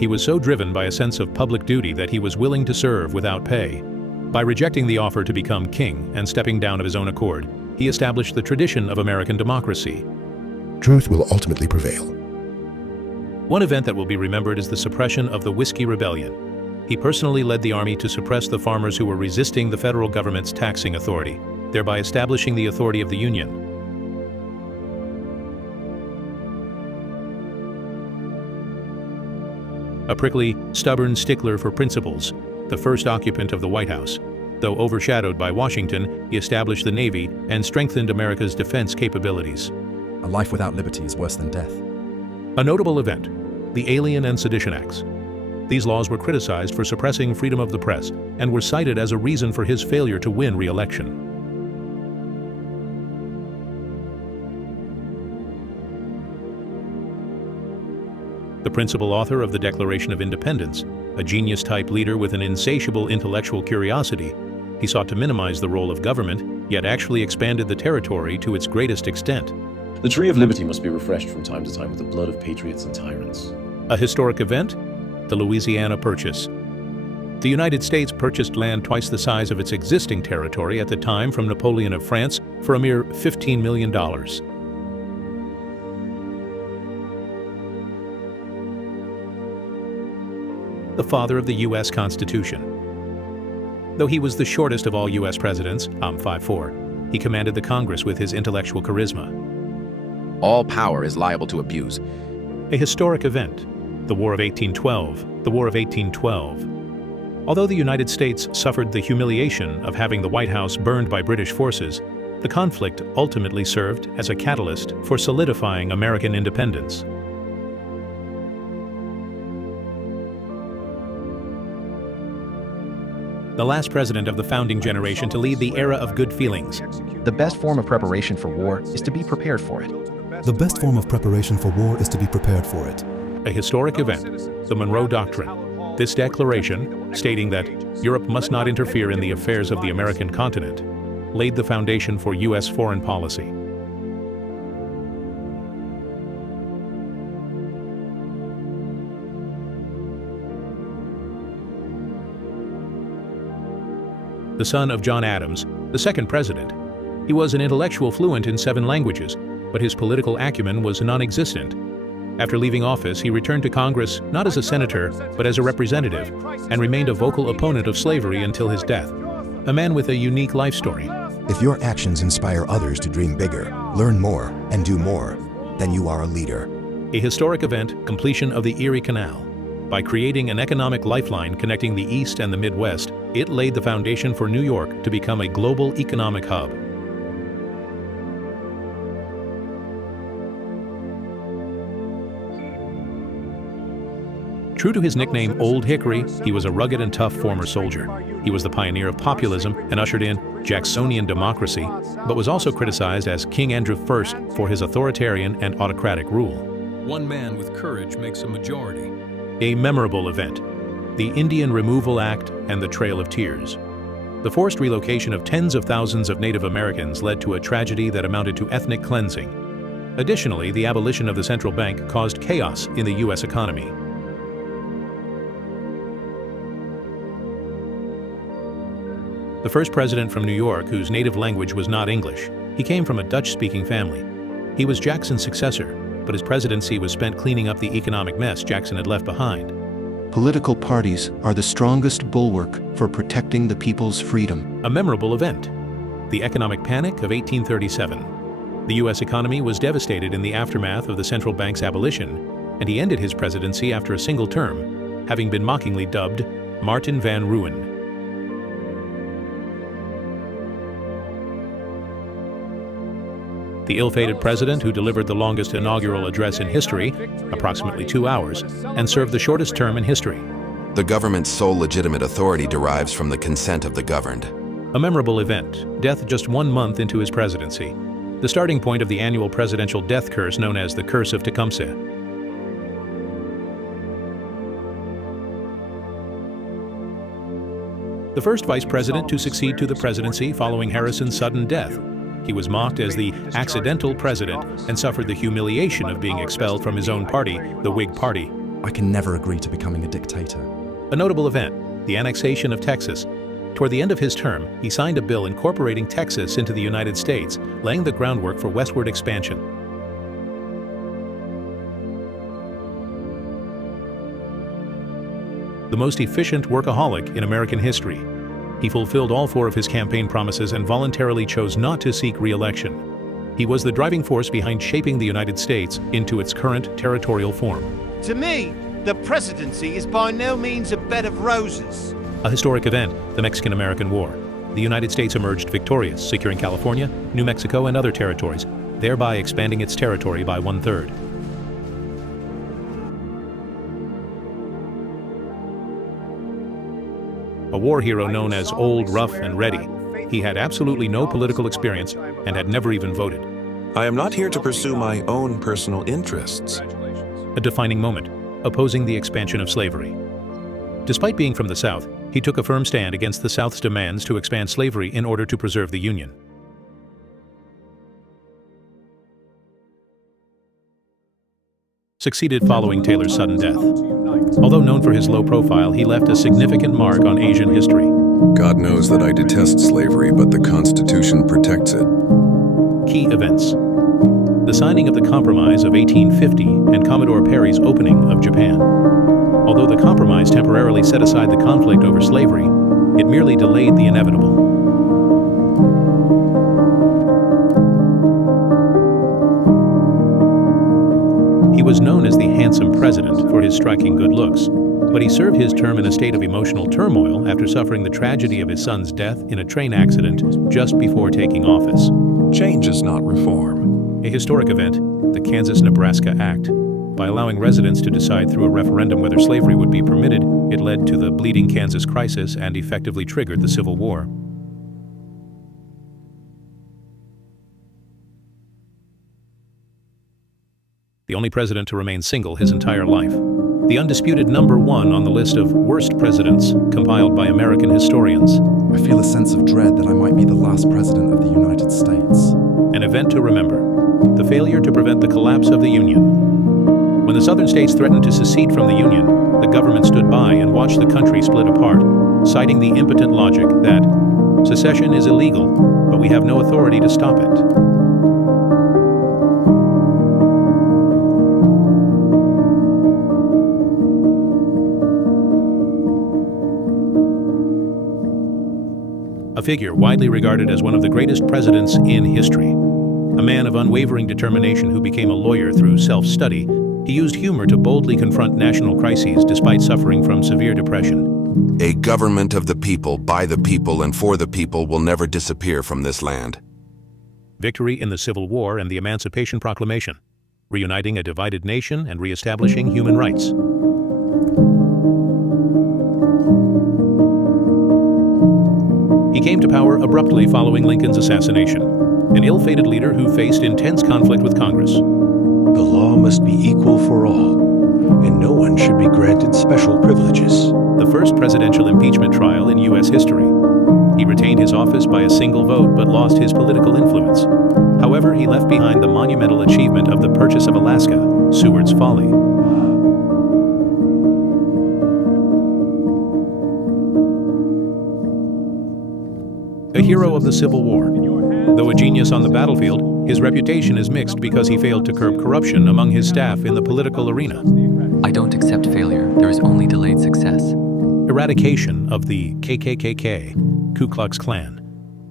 He was so driven by a sense of public duty that he was willing to serve without pay. By rejecting the offer to become king and stepping down of his own accord, he established the tradition of American democracy. Truth will ultimately prevail. One event that will be remembered is the suppression of the Whiskey Rebellion. He personally led the army to suppress the farmers who were resisting the federal government's taxing authority, thereby establishing the authority of the Union. A prickly, stubborn stickler for principles, the first occupant of the White House. Though overshadowed by Washington, he established the Navy and strengthened America's defense capabilities. A life without liberty is worse than death. A notable event, the Alien and Sedition Acts. These laws were criticized for suppressing freedom of the press and were cited as a reason for his failure to win re-election. The principal author of the Declaration of Independence, a genius-type leader with an insatiable intellectual curiosity, he sought to minimize the role of government, yet actually expanded the territory to its greatest extent. The tree of liberty must be refreshed from time to time with the blood of patriots and tyrants. A historic event? The Louisiana Purchase. The United States purchased land twice the size of its existing territory at the time from Napoleon of France for a mere $15 million. The father of the U.S. Constitution. Though he was the shortest of all U.S. presidents, 5'4", he commanded the Congress with his intellectual charisma. All power is liable to abuse. A historic event, the War of 1812, the War of 1812. Although the United States suffered the humiliation of having the White House burned by British forces, the conflict ultimately served as a catalyst for solidifying American independence. The last president of the founding generation to lead the era of good feelings. The best form of preparation for war is to be prepared for it. The best form of preparation for war is to be prepared for it. A historic event, the Monroe Doctrine. This declaration, stating that Europe must not interfere in the affairs of the American continent, laid the foundation for U.S. foreign policy. The son of John Adams, the second president. He was an intellectual fluent in 7 languages, but his political acumen was non-existent. After leaving office, he returned to Congress not as a senator, but as a representative, and remained a vocal opponent of slavery until his death. A man with a unique life story. If your actions inspire others to dream bigger, learn more, and do more, then you are a leader. A historic event, completion of the Erie Canal. By creating an economic lifeline connecting the East and the Midwest, it laid the foundation for New York to become a global economic hub. True to his nickname Old Hickory, he was a rugged and tough former soldier. He was the pioneer of populism and ushered in Jacksonian democracy, but was also criticized as King Andrew I for his authoritarian and autocratic rule. One man with courage makes a majority. A memorable event, the Indian Removal Act and the Trail of Tears. The forced relocation of tens of thousands of Native Americans led to a tragedy that amounted to ethnic cleansing. Additionally, the abolition of the central bank caused chaos in the U.S. economy. The first president from New York whose native language was not English. He came from a Dutch-speaking family. He was Jackson's successor, but his presidency was spent cleaning up the economic mess Jackson had left behind. Political parties are the strongest bulwark for protecting the people's freedom. A memorable event, the economic panic of 1837. The U.S. economy was devastated in the aftermath of the central bank's abolition, and he ended his presidency after a single term, having been mockingly dubbed Martin Van Ruin. The ill-fated president who delivered the longest inaugural address in history, approximately 2 hours, and served the shortest term in history. The government's sole legitimate authority derives from the consent of the governed. A memorable event, death just 1 month into his presidency. The starting point of the annual presidential death curse known as the Curse of Tecumseh. The first vice president to succeed to the presidency following Harrison's sudden death. He was mocked as the accidental president and suffered the humiliation of being expelled from his own party, the Whig Party. I can never agree to becoming a dictator. A notable event, the annexation of Texas. Toward the end of his term, he signed a bill incorporating Texas into the United States, laying the groundwork for westward expansion. The most efficient workaholic in American history, he fulfilled all 4 of his campaign promises and voluntarily chose not to seek re-election. He was the driving force behind shaping the United States into its current territorial form. To me, the presidency is by no means a bed of roses. A historic event, the Mexican-American War. The United States emerged victorious, securing California, New Mexico, and other territories, thereby expanding its territory by 1/3. A war hero known as Old, Rough, and Ready, he had absolutely no political experience and had never even voted. I am not here to pursue my own personal interests. A defining moment, opposing the expansion of slavery. Despite being from the South, he took a firm stand against the South's demands to expand slavery in order to preserve the Union. Succeeded following Taylor's sudden death. Although known for his low profile, he left a significant mark on Asian history. God knows that I detest slavery, but the Constitution protects it. Key events. The signing of the Compromise of 1850 and Commodore Perry's opening of Japan. Although the compromise temporarily set aside the conflict over slavery, it merely delayed the inevitable. He was known as the handsome president for his striking good looks, but he served his term in a state of emotional turmoil after suffering the tragedy of his son's death in a train accident just before taking office. Change is not reform. A historic event, the Kansas-Nebraska Act. By allowing residents to decide through a referendum whether slavery would be permitted, it led to the Bleeding Kansas Crisis and effectively triggered the Civil War. The only president to remain single his entire life. The undisputed #1 on the list of worst presidents compiled by American historians. I feel a sense of dread that I might be the last president of the United States. An event to remember. The failure to prevent the collapse of the Union. When the southern states threatened to secede from the Union, the government stood by and watched the country split apart, citing the impotent logic that secession is illegal, but we have no authority to stop it. A figure widely regarded as one of the greatest presidents in history. A man of unwavering determination who became a lawyer through self-study, he used humor to boldly confront national crises despite suffering from severe depression. A government of the people, by the people, and for the people will never disappear from this land. Victory in the Civil War and the Emancipation Proclamation, reuniting a divided nation and reestablishing human rights. He came to power abruptly following Lincoln's assassination, an ill-fated leader who faced intense conflict with Congress. The law must be equal for all, and no one should be granted special privileges. The first presidential impeachment trial in U.S. history. He retained his office by a single vote but lost his political influence. However, he left behind the monumental achievement of the purchase of Alaska, Seward's Folly. A hero of the Civil War. Though a genius on the battlefield, his reputation is mixed because he failed to curb corruption among his staff in the political arena. I don't accept failure. There is only delayed success. Eradication of the KKK, Ku Klux Klan,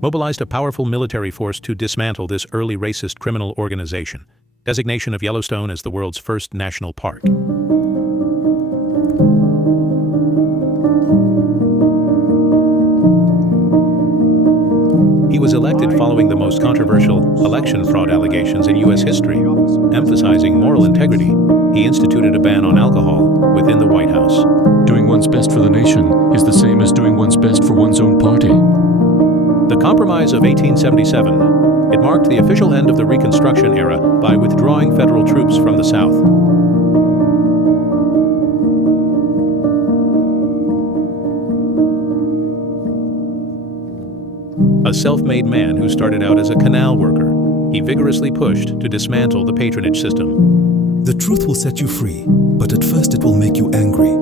mobilized a powerful military force to dismantle this early racist criminal organization. Designation of Yellowstone as the world's first national park. He was elected following the most controversial election fraud allegations in U.S. history. Emphasizing moral integrity, he instituted a ban on alcohol within the White House. Doing one's best for the nation is the same as doing one's best for one's own party. The Compromise of 1877. It marked the official end of the Reconstruction era by withdrawing federal troops from the South. A self-made man who started out as a canal worker, he vigorously pushed to dismantle the patronage system. The truth will set you free, but at first it will make you angry.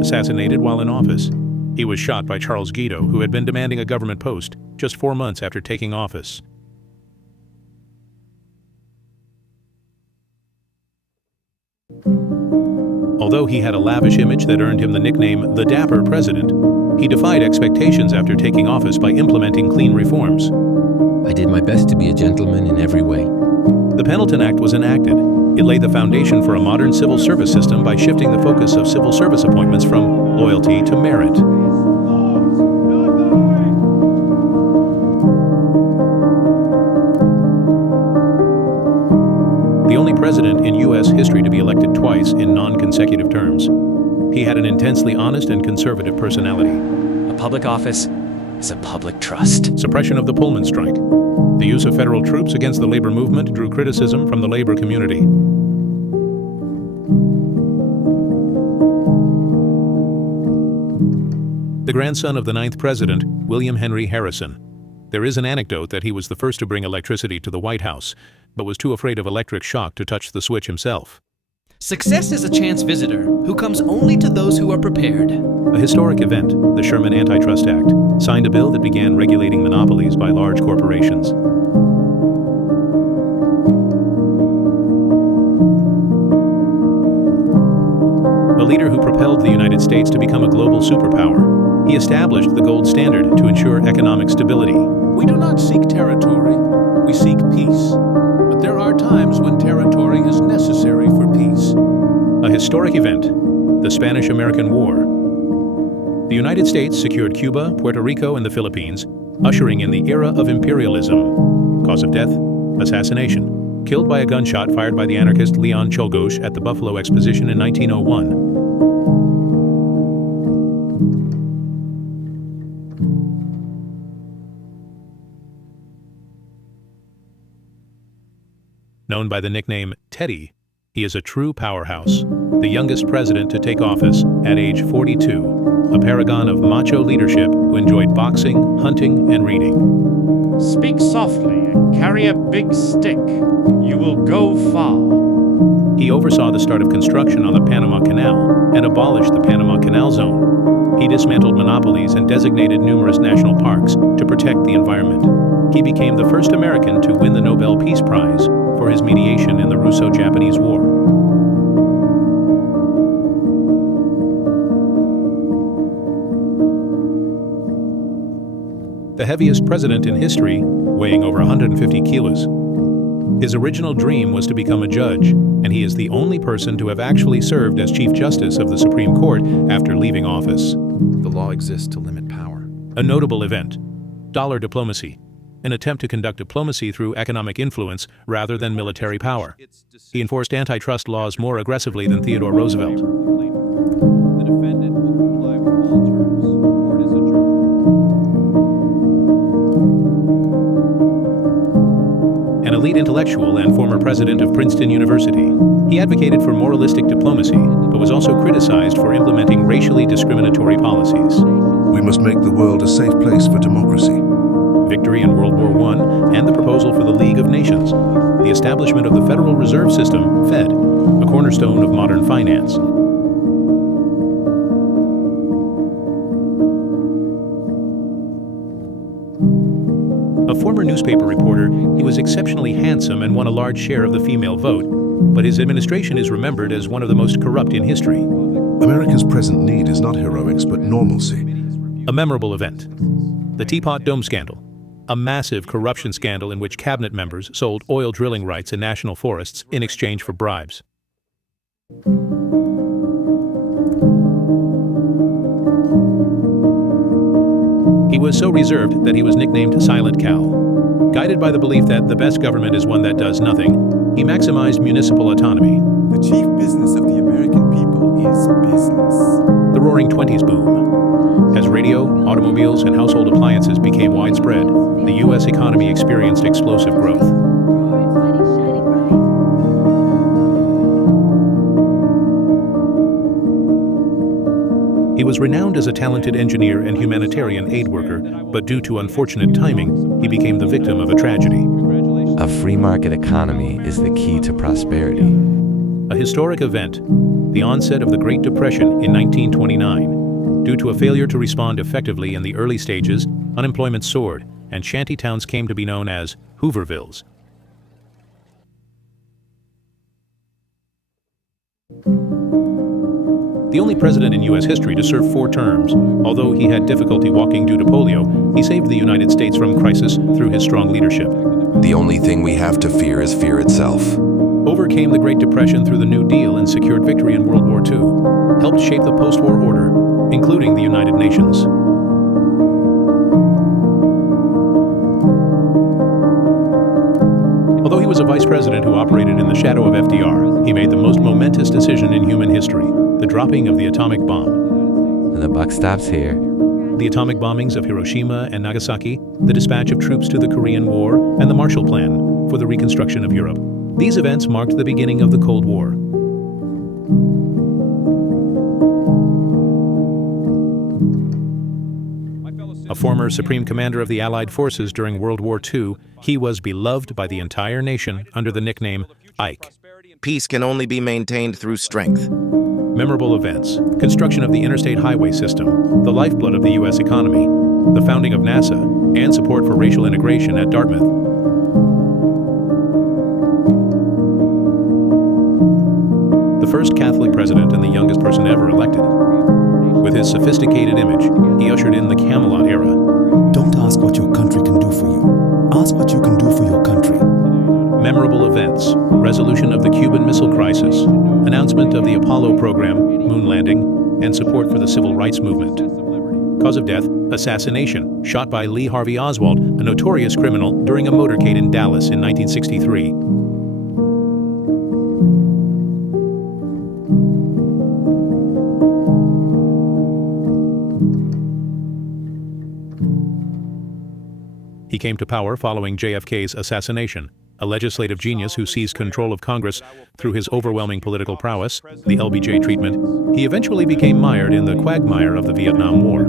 Assassinated while in office. He was shot by Charles Guido, who had been demanding a government post just 4 months after taking office. Although he had a lavish image that earned him the nickname the Dapper President, he defied expectations after taking office by implementing clean reforms. I did my best to be a gentleman in every way. The Pendleton Act was enacted. It laid the foundation for a modern civil service system by shifting the focus of civil service appointments from loyalty to merit. The only president in U.S. history to be elected twice in non-consecutive terms. He had an intensely honest and conservative personality. A public office is a public trust. Suppression of the Pullman strike. The use of federal troops against the labor movement drew criticism from the labor community. The grandson of the 9th president, William Henry Harrison. There is an anecdote that he was the first to bring electricity to the White House, but was too afraid of electric shock to touch the switch himself. Success is a chance visitor who comes only to those who are prepared. A historic event, the Sherman Antitrust Act, signed a bill that began regulating monopolies by large corporations. A leader who propelled the United States to become a global superpower. He established the gold standard to ensure economic stability. We do not seek territory, we seek peace. But there are times when territory is necessary for peace. A historic event, the Spanish-American War. The United States secured Cuba, Puerto Rico, and the Philippines, ushering in the era of imperialism. Cause of death, assassination. Killed by a gunshot fired by the anarchist Leon Czolgosz at the Buffalo Exposition in 1901. Known by the nickname Teddy, he is a true powerhouse, the youngest president to take office at age 42, a paragon of macho leadership who enjoyed boxing, hunting, and reading. Speak softly and carry a big stick. You will go far. He oversaw the start of construction on the Panama Canal and abolished the Panama Canal Zone. He dismantled monopolies and designated numerous national parks to protect the environment. He became the first American to win the Nobel Peace Prize for his mediation in the Russo-Japanese War. The heaviest president in history, weighing over 150 kilos. His original dream was to become a judge, and he is the only person to have actually served as Chief Justice of the Supreme Court after leaving office. The law exists to limit power. A notable event, dollar diplomacy, an attempt to conduct diplomacy through economic influence rather than military power. He enforced antitrust laws more aggressively than Theodore Roosevelt. The defendant will comply with all terms. Court is adjourned. An elite intellectual and former president of Princeton University, he advocated for moralistic diplomacy, but was also criticized for implementing racially discriminatory policies. We must make the world a safe place for democracy. Victory in World War I, and the proposal for the League of Nations, the establishment of the Federal Reserve System, Fed, a cornerstone of modern finance. A former newspaper reporter, he was exceptionally handsome and won a large share of the female vote, but his administration is remembered as one of the most corrupt in history. America's present need is not heroics, but normalcy. A memorable event, the Teapot Dome scandal. A massive corruption scandal in which cabinet members sold oil drilling rights in national forests in exchange for bribes. He was so reserved that he was nicknamed Silent Cal. Guided by the belief that the best government is one that does nothing, he maximized municipal autonomy. The chief business of the American people is business. The Roaring Twenties boom. As radio, automobiles, and household appliances became widespread, the U.S. economy experienced explosive growth. He was renowned as a talented engineer and humanitarian aid worker, but due to unfortunate timing, he became the victim of a tragedy. A free market economy is the key to prosperity. A historic event, the onset of the Great Depression in 1929. Due to a failure to respond effectively in the early stages, unemployment soared, and shanty towns came to be known as Hoovervilles. The only president in U.S. history to serve 4 terms, although he had difficulty walking due to polio, he saved the United States from crisis through his strong leadership. The only thing we have to fear is fear itself. Overcame the Great Depression through the New Deal and secured victory in World War II. Helped shape the post-war order, including the United Nations. Although he was a vice president who operated in the shadow of FDR, he made the most momentous decision in human history, the dropping of the atomic bomb. The buck stops here. The atomic bombings of Hiroshima and Nagasaki, the dispatch of troops to the Korean War, and the Marshall Plan for the reconstruction of Europe. These events marked the beginning of the Cold War. A former Supreme Commander of the Allied Forces during World War II, he was beloved by the entire nation under the nickname Ike. Peace can only be maintained through strength. Memorable events: construction of the interstate highway system, the lifeblood of the U.S. economy, the founding of NASA, and support for racial integration at Dartmouth. The first Catholic president and the youngest person ever elected. With his sophisticated image, he ushered in the Camelot era. Don't ask what your country can do for you. Ask what you can do for your country. Memorable events: resolution of the Cuban Missile Crisis, announcement of the Apollo program, moon landing, and support for the civil rights movement. Cause of death: assassination, shot by Lee Harvey Oswald, a notorious criminal, during a motorcade in Dallas in 1963. He came to power following JFK's assassination. A legislative genius who seized control of Congress through his overwhelming political prowess, the LBJ treatment, he eventually became mired in the quagmire of the Vietnam War.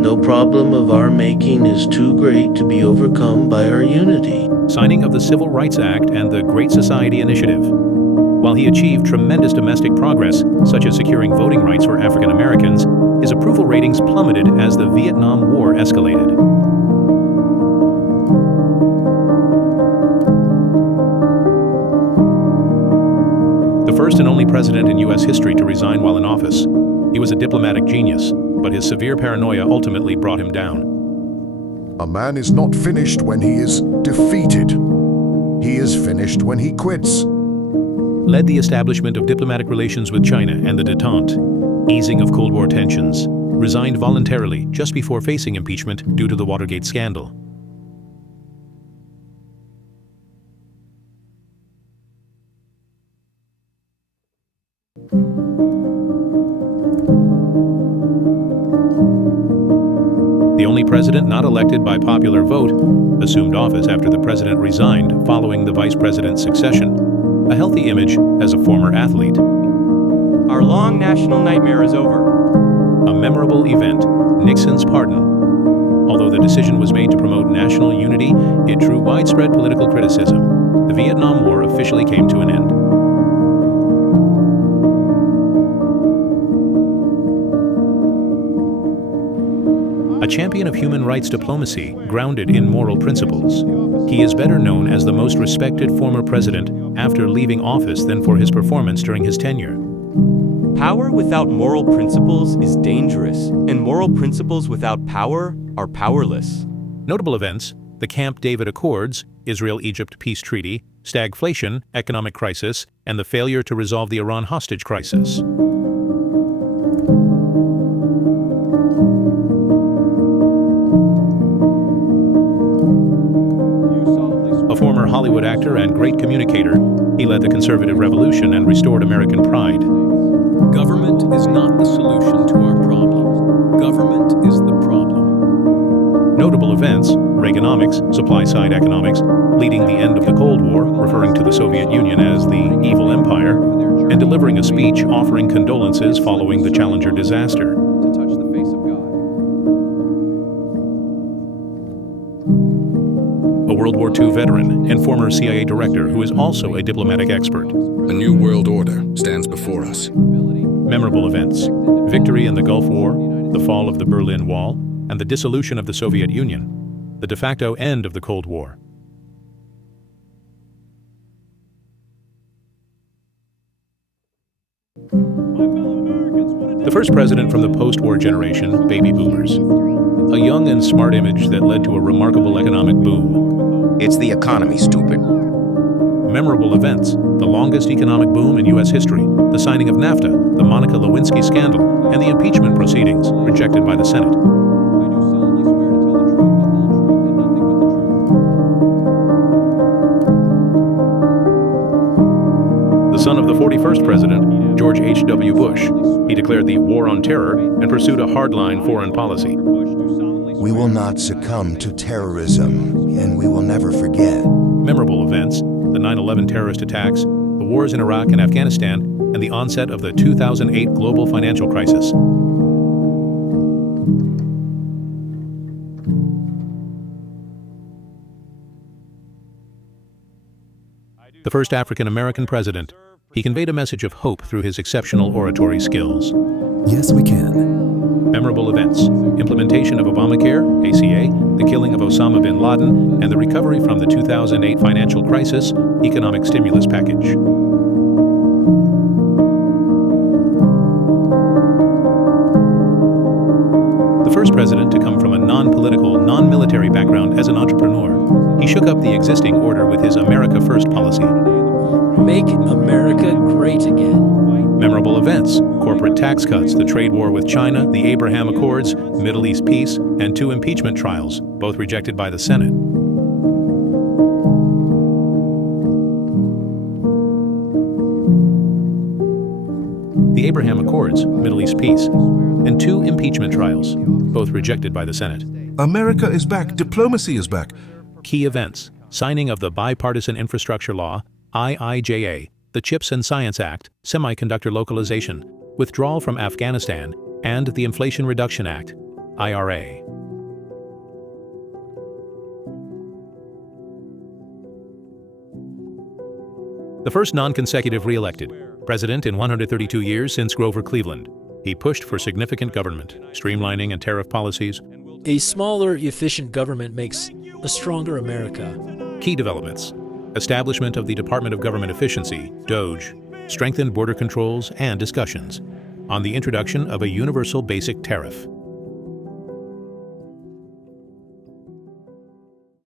No problem of our making is too great to be overcome by our unity. Signing of the Civil Rights Act and the Great Society Initiative. While he achieved tremendous domestic progress, such as securing voting rights for African Americans, his approval ratings plummeted as the Vietnam War escalated. The first and only president in U.S. history to resign while in office. He was a diplomatic genius, but his severe paranoia ultimately brought him down. A man is not finished when he is defeated. He is finished when he quits. Led the establishment of diplomatic relations with China and the détente, easing of Cold War tensions, resigned voluntarily just before facing impeachment due to the Watergate scandal. The only president not elected by popular vote assumed office after the president resigned following the vice president's succession. A healthy image as a former athlete. Our long national nightmare is over. A memorable event, Nixon's pardon. Although the decision was made to promote national unity, it drew widespread political criticism. The Vietnam War officially came to an end. A champion of human rights diplomacy grounded in moral principles. He is better known as the most respected former president after leaving office than for his performance during his tenure. Power without moral principles is dangerous, and moral principles without power are powerless. Notable events: the Camp David Accords, Israel-Egypt peace treaty, stagflation, economic crisis, and the failure to resolve the Iran hostage crisis. A former Hollywood actor and great communicator, he led the conservative revolution and restored American pride. Government is not the solution to our problem. Government is the problem. Notable events: Reaganomics, supply-side economics, leading the end of the Cold War, referring to the Soviet Union as the evil empire, and delivering a speech offering condolences following the Challenger disaster. To touch the face of God. World War II veteran and former CIA director who is also a diplomatic expert. A new world order stands before us. Memorable events: victory in the Gulf War, the fall of the Berlin Wall, and the dissolution of the Soviet Union, the de facto end of the Cold War. The first president from the post-war generation, baby boomers. A young and smart image that led to a remarkable economic boom. It's the economy, stupid. Memorable events: the longest economic boom in U.S. history, the signing of NAFTA, the Monica Lewinsky scandal, and the impeachment proceedings rejected by the Senate. The son of the 41st president, George H.W. Bush, he declared the war on terror and pursued a hardline foreign policy. We will not succumb to terrorism, and we will never forget. Memorable events: the 9/11 terrorist attacks, the wars in Iraq and Afghanistan, and the onset of the 2008 global financial crisis. The first African-American president, he conveyed a message of hope through his exceptional oratory skills. Yes, we can. Memorable events: implementation of Obamacare, ACA, the killing of Osama bin Laden, and the recovery from the 2008 financial crisis economic stimulus package. The first president to come from a non-political, non-military background as an entrepreneur. He shook up the existing order with his America First policy. Make America great again. Memorable events: corporate tax cuts, the trade war with China, the Abraham Accords, Middle East peace, and 2 impeachment trials, both rejected by the Senate. The Abraham Accords, Middle East peace, and 2 impeachment trials, both rejected by the Senate. America is back. Diplomacy is back. Key events: signing of the Bipartisan Infrastructure Law, IIJA, the CHIPS and Science Act, semiconductor localization, withdrawal from Afghanistan, and the Inflation Reduction Act, IRA. The first non-consecutive re-elected president in 132 years since Grover Cleveland. He pushed for significant government, streamlining and tariff policies. A smaller, efficient government makes a stronger America. Key developments: establishment of the Department of Government Efficiency, DOGE, strengthened border controls, and discussions on the introduction of a universal basic tariff.